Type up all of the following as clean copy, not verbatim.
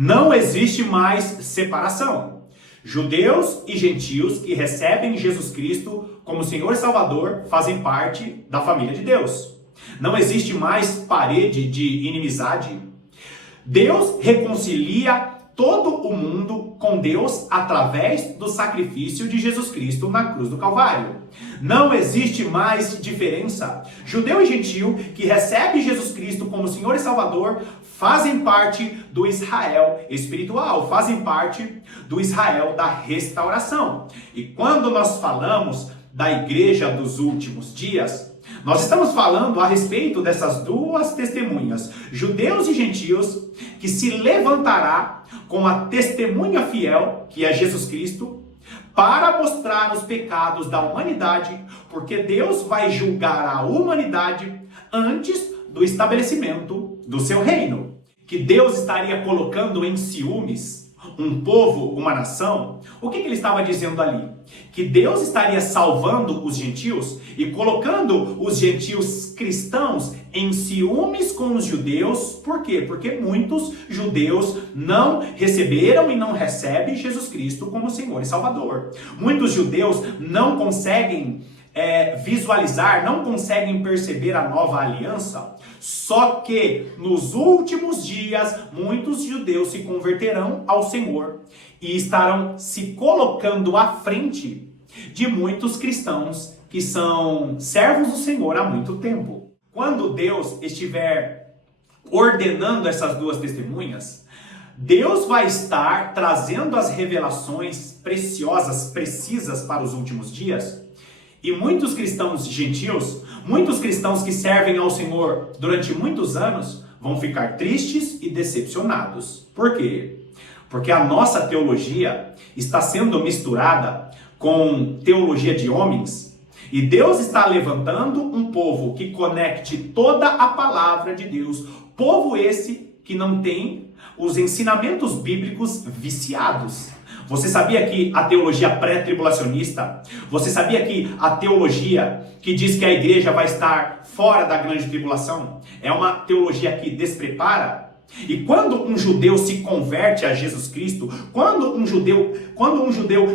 Não existe mais separação. Judeus e gentios que recebem Jesus Cristo como Senhor e Salvador fazem parte da família de Deus. Não existe mais parede de inimizade. Deus reconcilia todo o mundo com Deus através do sacrifício de Jesus Cristo na cruz do Calvário. Não existe mais diferença. Judeu e gentio que recebe Jesus Cristo como Senhor e Salvador fazem parte do Israel espiritual, fazem parte do Israel da restauração. E quando nós falamos da igreja dos últimos dias, nós estamos falando a respeito dessas duas testemunhas, judeus e gentios, que se levantará com a testemunha fiel, que é Jesus Cristo, para mostrar os pecados da humanidade, porque Deus vai julgar a humanidade antes do estabelecimento do seu reino. Que Deus estaria colocando em ciúmes um povo, uma nação. O que ele estava dizendo ali? Que Deus estaria salvando os gentios e colocando os gentios cristãos em ciúmes com os judeus. Por quê? Porque muitos judeus não receberam e não recebem Jesus Cristo como Senhor e Salvador. Muitos judeus não conseguem visualizar, não conseguem perceber a nova aliança. Só que nos últimos dias muitos judeus se converterão ao Senhor e estarão se colocando à frente de muitos cristãos que são servos do Senhor há muito tempo. Quando Deus estiver ordenando essas duas testemunhas, Deus vai estar trazendo as revelações preciosas, precisas para os últimos dias. E muitos cristãos gentios, muitos cristãos que servem ao Senhor durante muitos anos, vão ficar tristes e decepcionados. Por quê? Porque a nossa teologia está sendo misturada com teologia de homens. E Deus está levantando um povo que conecte toda a palavra de Deus. Povo esse que não tem os ensinamentos bíblicos viciados. Você sabia que a teologia pré-tribulacionista, você sabia que a teologia que diz que a igreja vai estar fora da grande tribulação, é uma teologia que desprepara? E quando um judeu se converte a Jesus Cristo, quando um judeu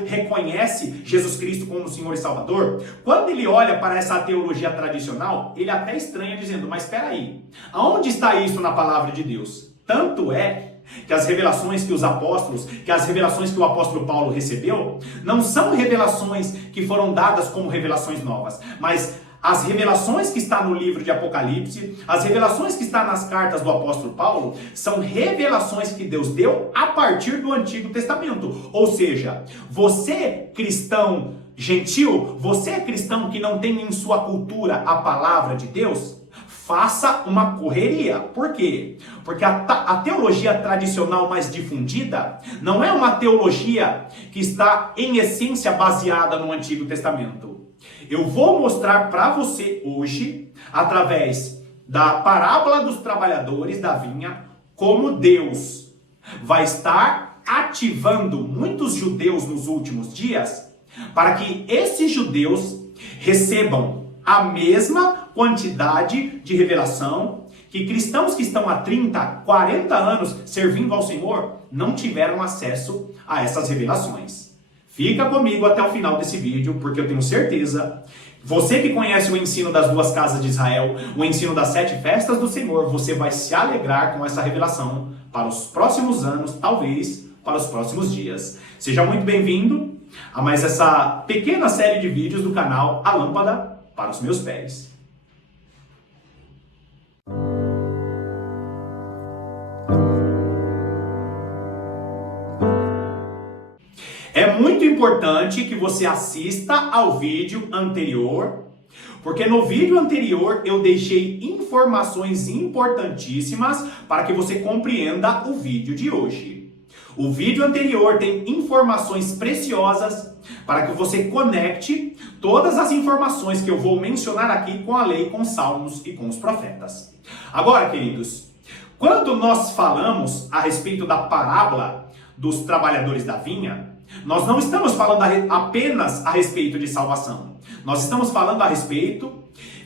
reconhece Jesus Cristo como Senhor e Salvador, quando ele olha para essa teologia tradicional, ele até estranha dizendo, mas espera aí, aonde está isso na palavra de Deus? Tanto é que as revelações que os apóstolos, que as revelações que o apóstolo Paulo recebeu, não são revelações que foram dadas como revelações novas, mas as revelações que está no livro de Apocalipse, as revelações que está nas cartas do apóstolo Paulo, são revelações que Deus deu a partir do Antigo Testamento. Ou seja, você cristão gentil, você cristão que não tem em sua cultura a palavra de Deus, faça uma correria. Por quê? Porque a teologia tradicional mais difundida não é uma teologia que está em essência baseada no Antigo Testamento. Eu vou mostrar para você hoje, através da parábola dos trabalhadores da vinha, como Deus vai estar ativando muitos judeus nos últimos dias, para que esses judeus recebam a mesma quantidade de revelação que cristãos que estão há 30, 40 anos servindo ao Senhor não tiveram acesso a essas revelações. Fica comigo até o final desse vídeo, porque eu tenho certeza, você que conhece o ensino das duas casas de Israel, o ensino das 7 festas do Senhor, você vai se alegrar com essa revelação para os próximos anos, talvez para os próximos dias. Seja muito bem-vindo a mais essa pequena série de vídeos do canal A Lâmpada para os Meus Pés. É muito importante que você assista ao vídeo anterior, porque no vídeo anterior eu deixei informações importantíssimas para que você compreenda o vídeo de hoje. O vídeo anterior tem informações preciosas para que você conecte todas as informações que eu vou mencionar aqui com a lei, com os salmos e com os profetas. Agora, queridos, quando nós falamos a respeito da parábola dos trabalhadores da vinha, nós não estamos falando apenas a respeito de salvação. Nós estamos falando a respeito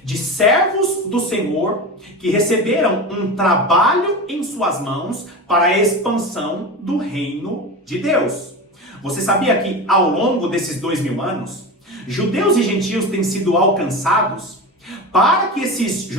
de servos do Senhor que receberam um trabalho em suas mãos para a expansão do reino de Deus. Você sabia que ao longo desses 2000 anos, judeus e gentios têm sido alcançados para que esses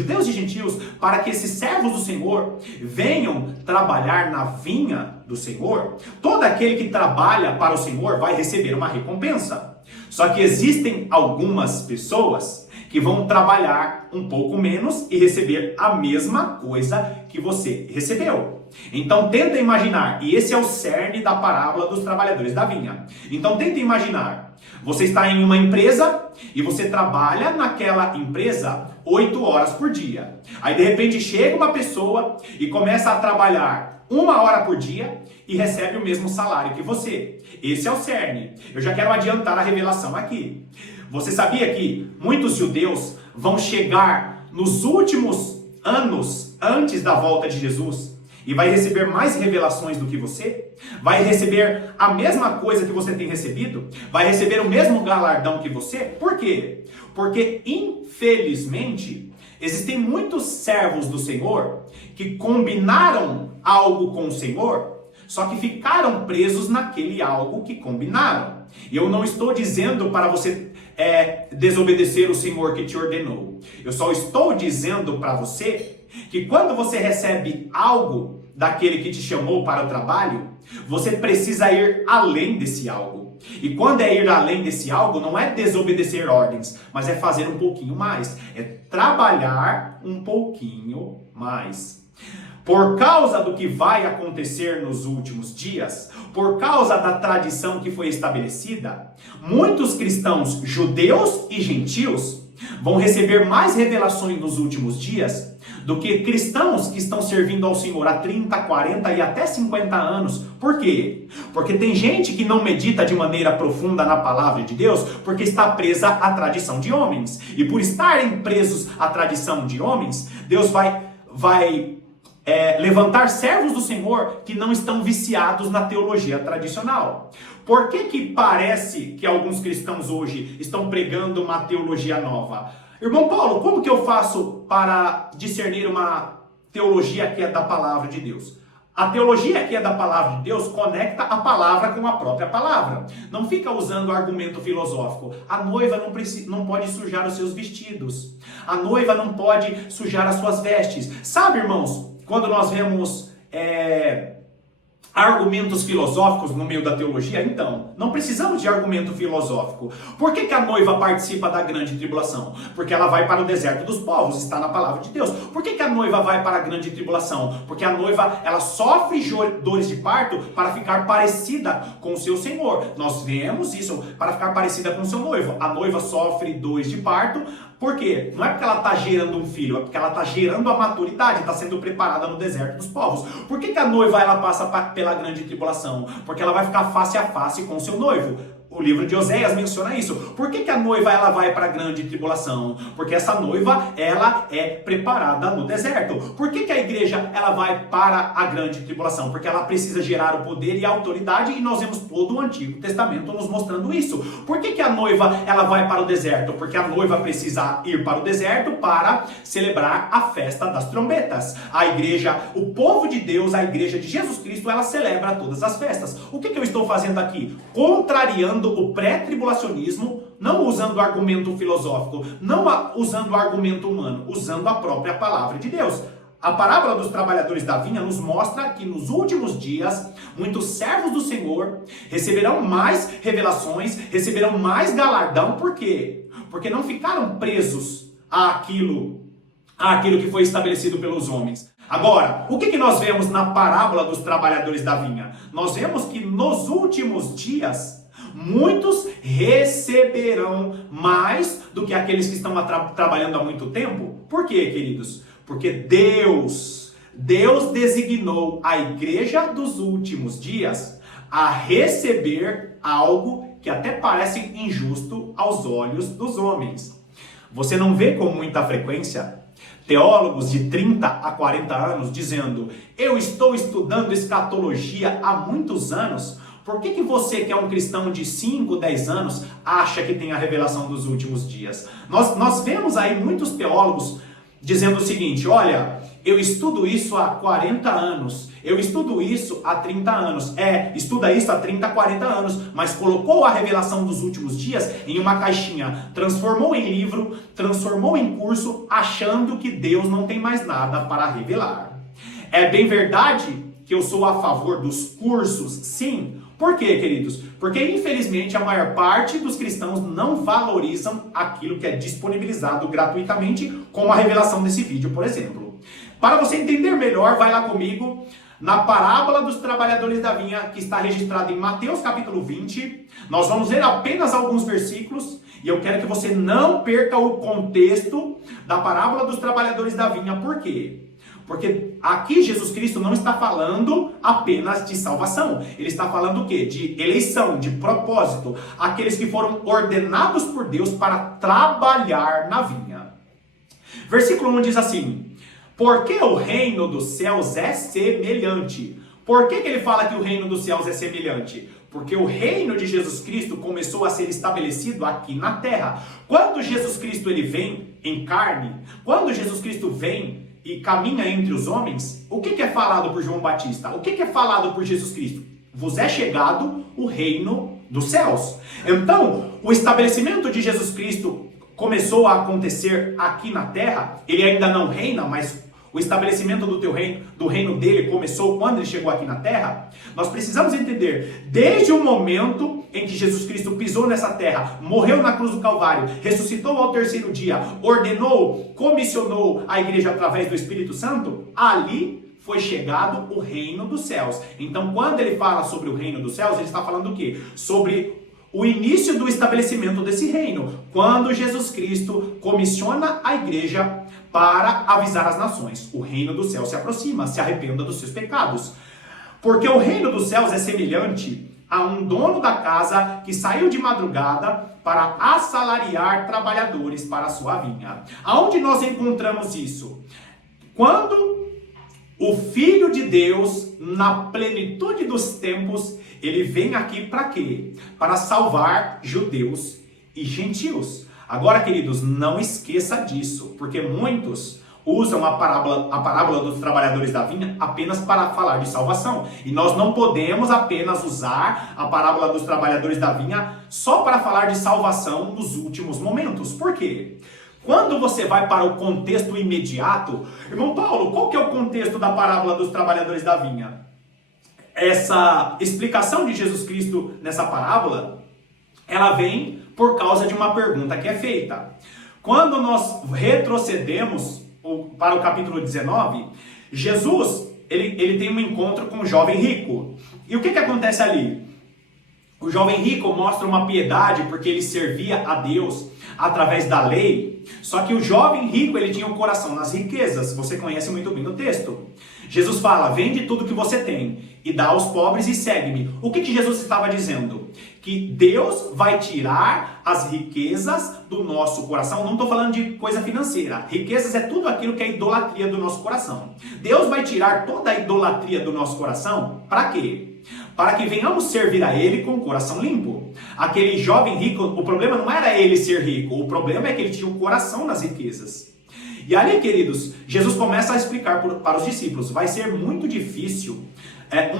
servos do Senhor venham trabalhar na vinha do Senhor? Todo aquele que trabalha para o Senhor vai receber uma recompensa. Só que existem algumas pessoas que vão trabalhar um pouco menos e receber a mesma coisa que você recebeu. Então tenta imaginar, e esse é o cerne da parábola dos trabalhadores da vinha. Então tenta imaginar, você está em uma empresa e você trabalha naquela empresa 8 horas por dia. Aí de repente chega uma pessoa e começa a trabalhar 1 hora por dia e recebe o mesmo salário que você. Esse é o cerne. Eu já quero adiantar a revelação aqui. Você sabia que muitos judeus vão chegar nos últimos anos antes da volta de Jesus e vai receber mais revelações do que você? Vai receber a mesma coisa que você tem recebido? Vai receber o mesmo galardão que você? Por quê? Porque, infelizmente, existem muitos servos do Senhor que combinaram algo com o Senhor, só que ficaram presos naquele algo que combinaram. E eu não estou dizendo para você desobedecer o Senhor que te ordenou. Eu só estou dizendo para você que quando você recebe algo daquele que te chamou para o trabalho, você precisa ir além desse algo. E quando é ir além desse algo, não é desobedecer ordens, mas é fazer um pouquinho mais. É trabalhar um pouquinho mais. Por causa do que vai acontecer nos últimos dias, por causa da tradição que foi estabelecida, muitos cristãos judeus e gentios vão receber mais revelações nos últimos dias do que cristãos que estão servindo ao Senhor há 30, 40 e até 50 anos. Por quê? Porque tem gente que não medita de maneira profunda na palavra de Deus porque está presa à tradição de homens. E por estarem presos à tradição de homens, Deus vai levantar servos do Senhor que não estão viciados na teologia tradicional. Por que parece que alguns cristãos hoje estão pregando uma teologia nova? Irmão Paulo, como que eu faço para discernir uma teologia que é da palavra de Deus? A teologia que é da palavra de Deus conecta a palavra com a própria palavra. Não fica usando argumento filosófico. A noiva não pode sujar os seus vestidos. A noiva não pode sujar as suas vestes. Sabe, irmãos, quando nós vemos argumentos filosóficos no meio da teologia, então, não precisamos de argumento filosófico. Por que a noiva participa da grande tribulação? Porque ela vai para o deserto dos povos, está na palavra de Deus. Por que a noiva vai para a grande tribulação? Porque a noiva, ela sofre dores de parto para ficar parecida com o seu Senhor. Nós vemos isso, para ficar parecida com o seu noivo. A noiva sofre dores de parto. Por quê? Não é porque ela está gerando um filho, é porque ela está gerando a maturidade, está sendo preparada no deserto dos povos. Por que a noiva ela passa pela grande tribulação? Porque ela vai ficar face a face com o seu noivo. O livro de Oséias menciona isso. Por que a noiva ela vai para a grande tribulação? Porque essa noiva ela é preparada no deserto. Por que a igreja ela vai para a grande tribulação? Porque ela precisa gerar o poder e a autoridade, e nós vemos todo o Antigo Testamento nos mostrando isso. Por que a noiva ela vai para o deserto? Porque a noiva precisa ir para o deserto para celebrar a festa das trombetas. A igreja, o povo de Deus, a igreja de Jesus Cristo, ela celebra todas as festas. O que eu estou fazendo aqui? Contrariando o pré-tribulacionismo, não usando argumento filosófico, não usando argumento humano, usando a própria palavra de Deus. A parábola dos trabalhadores da vinha nos mostra que nos últimos dias, muitos servos do Senhor receberão mais revelações, receberão mais galardão. Por quê? Porque não ficaram presos àquilo que foi estabelecido pelos homens. Agora, o que nós vemos na parábola dos trabalhadores da vinha? Nós vemos que nos últimos dias, muitos receberão mais do que aqueles que estão trabalhando há muito tempo. Por quê, queridos? Porque Deus designou a igreja dos últimos dias a receber algo que até parece injusto aos olhos dos homens. Você não vê com muita frequência teólogos de 30 a 40 anos dizendo: eu estou estudando escatologia há muitos anos, Por que você, que é um cristão de 5, 10 anos, acha que tem a revelação dos últimos dias? Nós vemos aí muitos teólogos dizendo o seguinte: olha, eu estudo isso há 40 anos, eu estudo isso há 30 anos. Estuda isso há 30, 40 anos, mas colocou a revelação dos últimos dias em uma caixinha, transformou em livro, transformou em curso, achando que Deus não tem mais nada para revelar. É bem verdade que eu sou a favor dos cursos, sim. Por quê, queridos? Porque, infelizmente, a maior parte dos cristãos não valorizam aquilo que é disponibilizado gratuitamente, como a revelação desse vídeo, por exemplo. Para você entender melhor, vai lá comigo na parábola dos trabalhadores da vinha, que está registrada em Mateus capítulo 20. Nós vamos ler apenas alguns versículos, e eu quero que você não perca o contexto da parábola dos trabalhadores da vinha. Por quê? Porque aqui Jesus Cristo não está falando apenas de salvação. Ele está falando o quê? De eleição, de propósito. Aqueles que foram ordenados por Deus para trabalhar na vinha. Versículo 1 diz assim: porque o reino dos céus é semelhante. Por que ele fala que o reino dos céus é semelhante? Porque o reino de Jesus Cristo começou a ser estabelecido aqui na terra. Quando Jesus Cristo ele vem em carne, quando Jesus Cristo vem e caminha entre os homens, o que é falado por João Batista? O que é falado por Jesus Cristo? Vos é chegado o reino dos céus. Então, o estabelecimento de Jesus Cristo começou a acontecer aqui na terra. Ele ainda não reina, mas o estabelecimento do reino dele começou quando ele chegou aqui na terra. Nós precisamos entender, desde o momento em que Jesus Cristo pisou nessa terra, morreu na cruz do Calvário, ressuscitou ao terceiro dia, ordenou, comissionou a igreja através do Espírito Santo, ali foi chegado o reino dos céus. Então, quando ele fala sobre o reino dos céus, ele está falando o quê? Sobre o início do estabelecimento desse reino, quando Jesus Cristo comissiona a igreja para avisar as nações: o reino dos céus se aproxima, se arrependa dos seus pecados. Porque o reino dos céus é semelhante a um dono da casa que saiu de madrugada para assalariar trabalhadores para a sua vinha. Aonde nós encontramos isso? Quando o Filho de Deus, na plenitude dos tempos, ele vem aqui para quê? Para salvar judeus e gentios. Agora, queridos, não esqueça disso, porque muitos usam a parábola dos trabalhadores da vinha apenas para falar de salvação. E nós não podemos apenas usar a parábola dos trabalhadores da vinha só para falar de salvação nos últimos momentos. Por quê? Quando você vai para o contexto imediato, irmão Paulo, qual que é o contexto da parábola dos trabalhadores da vinha? Essa explicação de Jesus Cristo nessa parábola, ela vem por causa de uma pergunta que é feita. Quando nós retrocedemos para o capítulo 19, Jesus ele tem um encontro com um jovem rico. E o que acontece ali? O jovem rico mostra uma piedade porque ele servia a Deus através da lei. Só que o jovem rico, ele tinha o coração nas riquezas. Você conhece muito bem o texto. Jesus fala: vende tudo que você tem e dá aos pobres e segue-me. O que Jesus estava dizendo? Que Deus vai tirar as riquezas do nosso coração. Não estou falando de coisa financeira. Riquezas é tudo aquilo que é idolatria do nosso coração. Deus vai tirar toda a idolatria do nosso coração. Para quê? Para que venhamos servir a Ele com o coração limpo. Aquele jovem rico, o problema não era ele ser rico. O problema é que ele tinha o coração nas riquezas. E ali, queridos, Jesus começa a explicar para os discípulos: vai ser muito difícil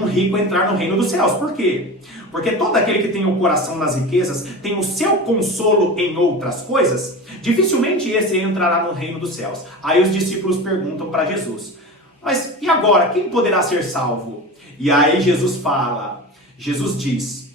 um rico entrar no reino dos céus. Por quê? Porque todo aquele que tem o coração nas riquezas, tem o seu consolo em outras coisas, dificilmente esse entrará no reino dos céus. Aí os discípulos perguntam para Jesus: mas e agora? Quem poderá ser salvo? E aí Jesus diz: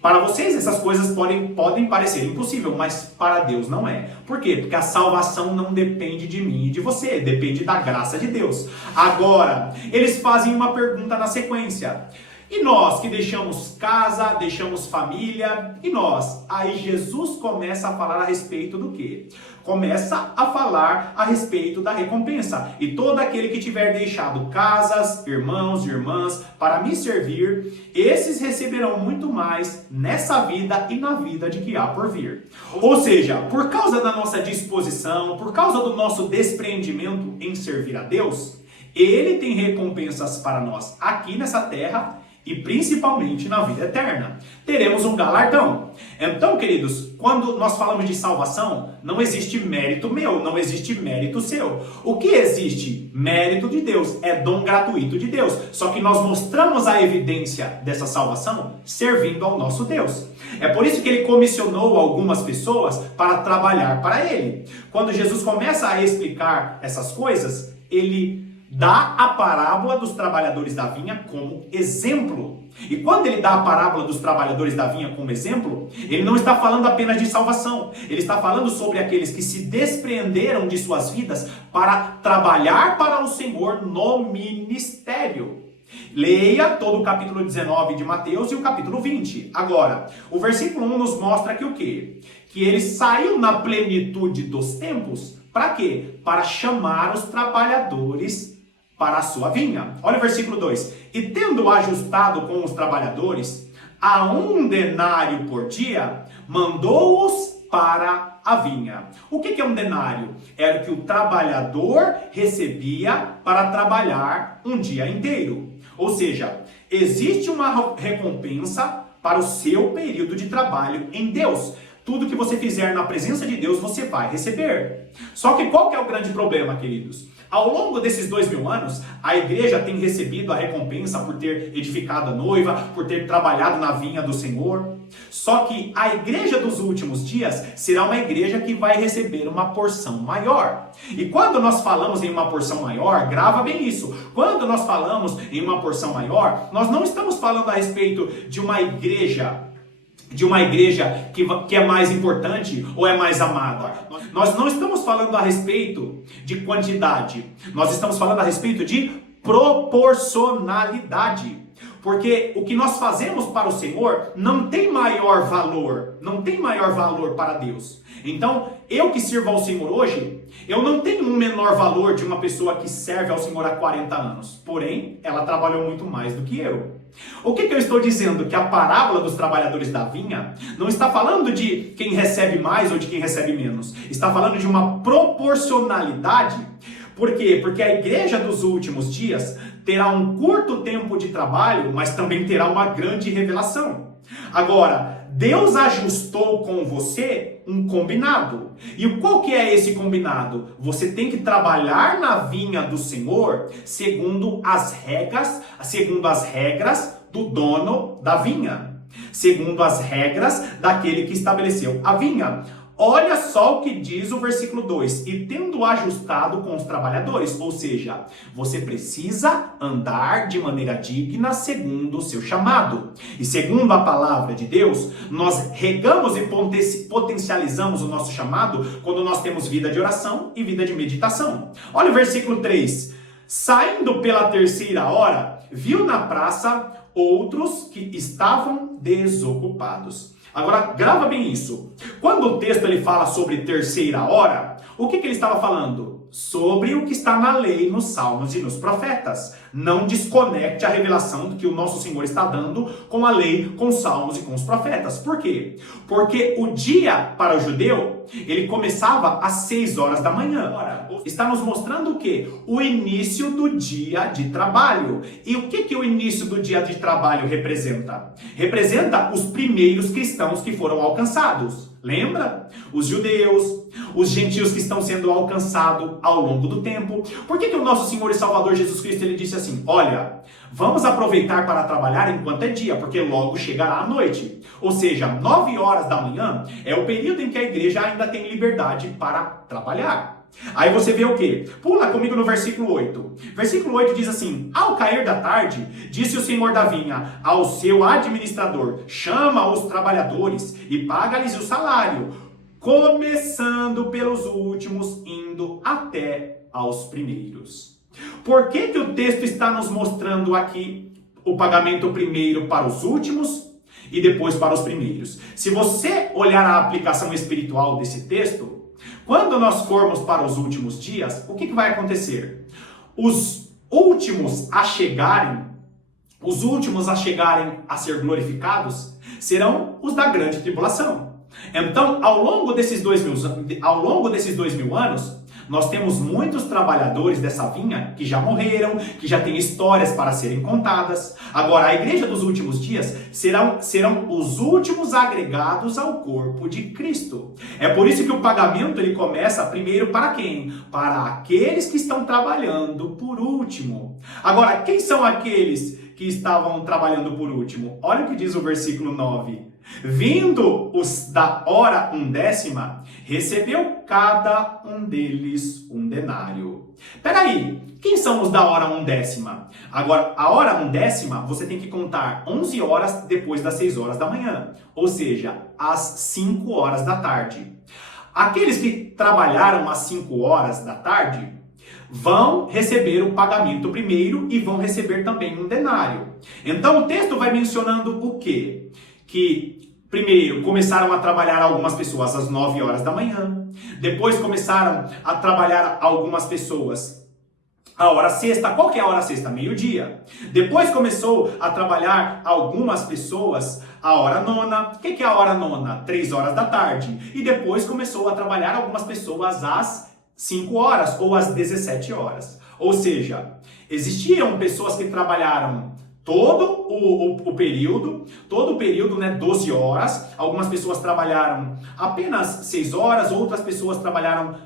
para vocês essas coisas podem parecer impossível, mas para Deus não é. Por quê? Porque a salvação não depende de mim e de você, depende da graça de Deus. Agora, eles fazem uma pergunta na sequência: e nós que deixamos casa, deixamos família, e nós? Aí Jesus começa a falar a respeito do quê? Começa a falar a respeito da recompensa. E todo aquele que tiver deixado casas, irmãos e irmãs, para me servir, esses receberão muito mais nessa vida e na vida de que há por vir. Ou seja, por causa da nossa disposição, por causa do nosso despreendimento em servir a Deus, Ele tem recompensas para nós aqui nessa terra e principalmente na vida eterna. Teremos um galardão. Então, queridos, quando nós falamos de salvação, não existe mérito meu, não existe mérito seu. O que existe? Mérito de Deus, é dom gratuito de Deus. Só que nós mostramos a evidência dessa salvação servindo ao nosso Deus. É por isso que ele comissionou algumas pessoas para trabalhar para ele. Quando Jesus começa a explicar essas coisas, ele dá a parábola dos trabalhadores da vinha como exemplo. E quando ele dá a parábola dos trabalhadores da vinha como exemplo, ele não está falando apenas de salvação. Ele está falando sobre aqueles que se despreenderam de suas vidas para trabalhar para o Senhor no ministério. Leia todo o capítulo 19 de Mateus e o capítulo 20. Agora, o versículo 1 nos mostra que o quê? Que ele saiu na plenitude dos tempos. Para quê? Para chamar os trabalhadores para a sua vinha. Olha o versículo 2. E tendo ajustado com os trabalhadores a 1 denário por dia, mandou-os para a vinha. O que é um denário? Era o que o trabalhador recebia para trabalhar um dia inteiro. Ou seja, existe uma recompensa para o seu período de trabalho em Deus. Tudo que você fizer na presença de Deus, você vai receber. Só que qual que é o grande problema, queridos? Ao longo desses 2000 anos, a igreja tem recebido a recompensa por ter edificado a noiva, por ter trabalhado na vinha do Senhor. Só que a igreja dos últimos dias será uma igreja que vai receber uma porção maior. E quando nós falamos em uma porção maior, grava bem isso. Quando nós falamos em uma porção maior, nós não estamos falando a respeito de uma igreja que é mais importante ou é mais amada. Nós não estamos falando a respeito de quantidade. Nós estamos falando a respeito de proporcionalidade. Porque o que nós fazemos para o Senhor não tem maior valor. Não tem maior valor para Deus. Então, eu que sirvo ao Senhor hoje, eu não tenho um menor valor de uma pessoa que serve ao Senhor há 40 anos. Porém, ela trabalhou muito mais do que eu. O que eu estou dizendo? Que a parábola dos trabalhadores da vinha não está falando de quem recebe mais ou de quem recebe menos. Está falando de uma proporcionalidade. Por quê? Porque a igreja dos últimos dias terá um curto tempo de trabalho, mas também terá uma grande revelação. Agora, Deus ajustou com você um combinado. E qual que é esse combinado? Você tem que trabalhar na vinha do Senhor segundo as regras do dono da vinha. Segundo as regras daquele que estabeleceu a vinha. Olha só o que diz o versículo 2. E tendo ajustado com os trabalhadores. Ou seja, você precisa andar de maneira digna segundo o seu chamado. E segundo a palavra de Deus, nós regamos e potencializamos o nosso chamado quando nós temos vida de oração e vida de meditação. Olha o versículo 3. Saindo pela 3ª hora, viu na praça outros que estavam desocupados. Agora, grava bem isso. Quando o texto ele fala sobre 3ª hora, o que ele estava falando? Sobre o que está na lei, nos salmos e nos profetas. Não desconecte a revelação que o nosso Senhor está dando com a lei, com os salmos e com os profetas. Por quê? Porque o dia para o judeu, ele começava às 6 horas da manhã. Está nos mostrando o quê? O início do dia de trabalho. E o que o início do dia de trabalho representa? Representa os primeiros cristãos que foram alcançados. Lembra? Os judeus, os gentios que estão sendo alcançados ao longo do tempo. Por que o nosso Senhor e Salvador Jesus Cristo ele disse assim: olha, vamos aproveitar para trabalhar enquanto é dia, porque logo chegará a noite. Ou seja, 9 horas da manhã é o período em que a igreja ainda tem liberdade para trabalhar. Aí você vê o quê? Pula comigo no versículo 8. Versículo 8 diz assim: ao cair da tarde, disse o senhor da vinha ao seu administrador: chama os trabalhadores e paga-lhes o salário, começando pelos últimos, indo até aos primeiros. Por que o texto está nos mostrando aqui o pagamento primeiro para os últimos e depois para os primeiros? Se você olhar a aplicação espiritual desse texto, quando nós formos para os últimos dias, o que vai acontecer? Os últimos a chegarem a ser glorificados serão os da grande tribulação. Então, ao longo desses 2000 anos, nós temos muitos trabalhadores dessa vinha que já morreram, que já têm histórias para serem contadas. Agora, a igreja dos últimos dias serão os últimos agregados ao corpo de Cristo. É por isso que o pagamento ele começa primeiro para quem? Para aqueles que estão trabalhando por último. Agora, quem são aqueles que estavam trabalhando por último? Olha o que diz o versículo 9. Vindo os da hora 1/10, recebeu cada um deles um denário. Peraí, quem são os da hora 1/10? Agora, a hora 1/10, você tem que contar 11 horas depois das 6 horas da manhã, ou seja, às 5 horas da tarde. Aqueles que trabalharam às 5 horas da tarde vão receber o pagamento primeiro e vão receber também um denário. Então o texto vai mencionando o quê? Que primeiro começaram a trabalhar algumas pessoas às 9 horas da manhã, depois começaram a trabalhar algumas pessoas a hora sexta. Qual que é a hora sexta? Meio-dia. Depois começou a trabalhar algumas pessoas a hora nona. O que é a hora nona? 3 horas da tarde. E depois começou a trabalhar algumas pessoas às 5 horas ou às 17 horas. Ou seja, existiam pessoas que trabalharam todo o período, 12 horas. Algumas pessoas trabalharam apenas 6 horas, outras pessoas trabalharam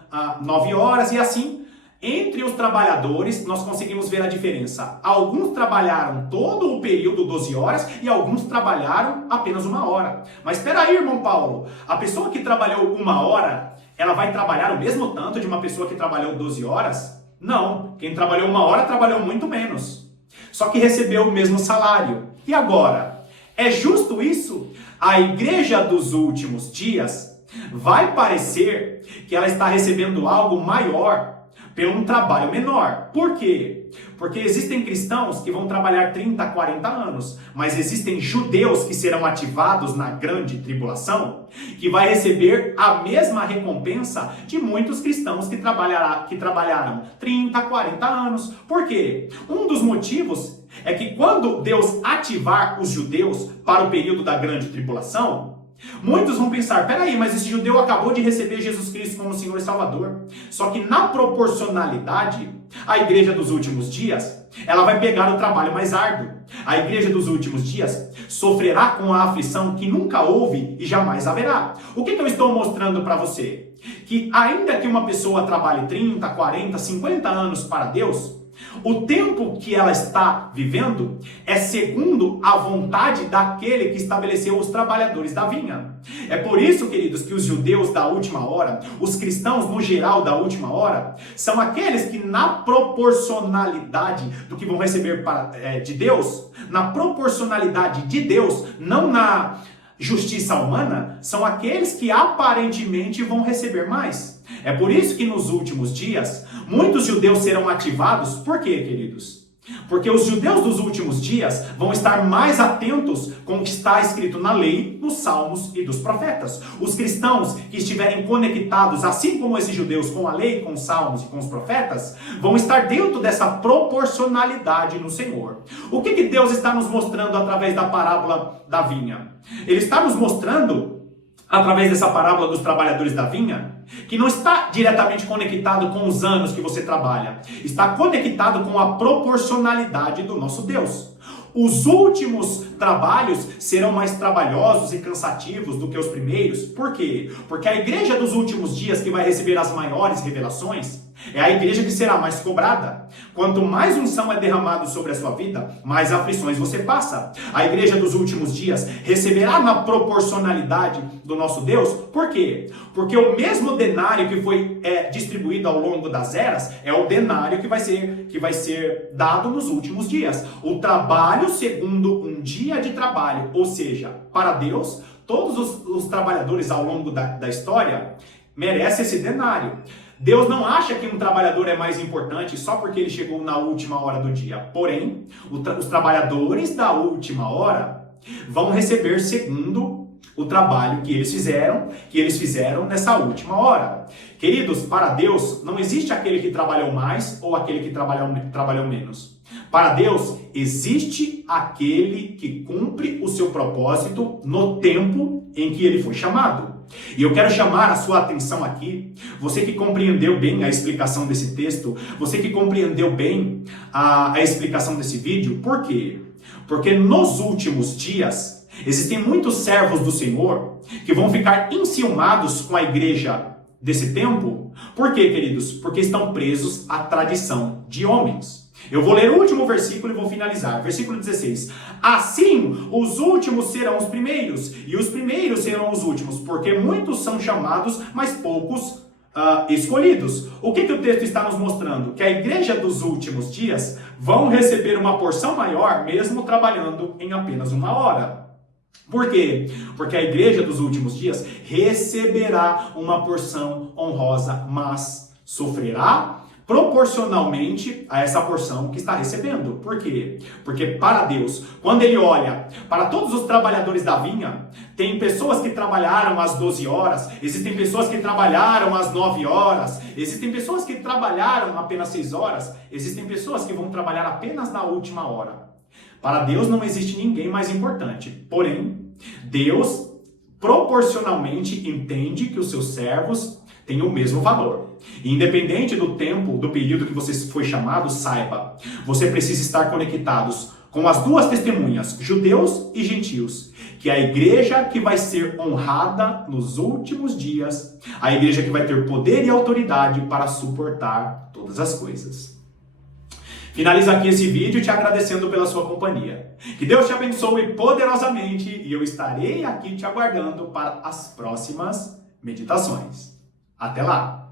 9 horas e assim. Entre os trabalhadores, nós conseguimos ver a diferença. Alguns trabalharam todo o período, 12 horas, e alguns trabalharam apenas 1 hora. Mas espera aí, irmão Paulo, a pessoa que trabalhou 1 hora, ela vai trabalhar o mesmo tanto de uma pessoa que trabalhou 12 horas? Não, quem trabalhou 1 hora trabalhou muito menos. Só que recebeu o mesmo salário. E agora? É justo isso? A igreja dos últimos dias vai parecer que ela está recebendo algo maior pelo um trabalho menor. Por quê? Porque existem cristãos que vão trabalhar 30, 40 anos, mas existem judeus que serão ativados na grande tribulação, que vai receber a mesma recompensa de muitos cristãos que trabalharam 30, 40 anos. Por quê? Um dos motivos é que quando Deus ativar os judeus para o período da grande tribulação, muitos vão pensar, peraí, mas esse judeu acabou de receber Jesus Cristo como Senhor e Salvador. Só que na proporcionalidade, a igreja dos últimos dias, ela vai pegar o trabalho mais árduo. A igreja dos últimos dias sofrerá com a aflição que nunca houve e jamais haverá. O que eu estou mostrando para você? Que ainda que uma pessoa trabalhe 30, 40, 50 anos para Deus, o tempo que ela está vivendo é segundo a vontade daquele que estabeleceu os trabalhadores da vinha. É por isso, queridos, que os judeus da última hora, os cristãos no geral da última hora, são aqueles que na proporcionalidade do que vão receber de Deus, na proporcionalidade de Deus, não na justiça humana, são aqueles que aparentemente vão receber mais. É por isso que nos últimos dias, muitos judeus serão ativados. Por quê, queridos? Porque os judeus dos últimos dias vão estar mais atentos com o que está escrito na lei, nos salmos e dos profetas. Os cristãos que estiverem conectados, assim como esses judeus, com a lei, com os salmos e com os profetas, vão estar dentro dessa proporcionalidade no Senhor. O que Deus está nos mostrando através da parábola da vinha? Ele está nos mostrando, através dessa parábola dos trabalhadores da vinha, que não está diretamente conectado com os anos que você trabalha, está conectado com a proporcionalidade do nosso Deus. Os últimos trabalhos serão mais trabalhosos e cansativos do que os primeiros. Por quê? Porque a igreja dos últimos dias, que vai receber as maiores revelações, é a igreja que será mais cobrada. Quanto mais unção é derramado sobre a sua vida, mais aflições você passa. A igreja dos últimos dias receberá na proporcionalidade do nosso Deus. Por quê? Porque o mesmo denário que foi distribuído ao longo das eras é o denário que vai ser dado nos últimos dias. O trabalho segundo um dia de trabalho, ou seja, para Deus, todos os trabalhadores ao longo da história merecem esse denário. Deus não acha que um trabalhador é mais importante só porque ele chegou na última hora do dia. Porém, os trabalhadores da última hora vão receber segundo o trabalho que eles fizeram nessa última hora. Queridos, para Deus não existe aquele que trabalhou mais ou aquele que trabalhou menos. Para Deus existe aquele que cumpre o seu propósito no tempo em que ele foi chamado. E eu quero chamar a sua atenção aqui, você que compreendeu bem a explicação desse texto, você que compreendeu bem a explicação desse vídeo, por quê? Porque nos últimos dias, existem muitos servos do Senhor que vão ficar enciumados com a igreja desse tempo. Por quê, queridos? Porque estão presos à tradição de homens. Eu vou ler o último versículo e vou finalizar. Versículo 16. Assim, os últimos serão os primeiros, e os primeiros serão os últimos, porque muitos são chamados, mas poucos escolhidos. O que o texto está nos mostrando? Que a igreja dos últimos dias vão receber uma porção maior, mesmo trabalhando em apenas uma hora. Por quê? Porque a igreja dos últimos dias receberá uma porção honrosa, mas sofrerá proporcionalmente a essa porção que está recebendo. Por quê? Porque para Deus, quando Ele olha para todos os trabalhadores da vinha, tem pessoas que trabalharam às 12 horas, existem pessoas que trabalharam às 9 horas, existem pessoas que trabalharam apenas 6 horas, existem pessoas que vão trabalhar apenas na última hora. Para Deus não existe ninguém mais importante. Porém, Deus proporcionalmente entende que os seus servos têm o mesmo valor. E independente do tempo, do período que você foi chamado, saiba, você precisa estar conectados com as duas testemunhas, judeus e gentios, que é a igreja que vai ser honrada nos últimos dias, a igreja que vai ter poder e autoridade para suportar todas as coisas. Finalizo aqui esse vídeo te agradecendo pela sua companhia. Que Deus te abençoe poderosamente e eu estarei aqui te aguardando para as próximas meditações. Até lá!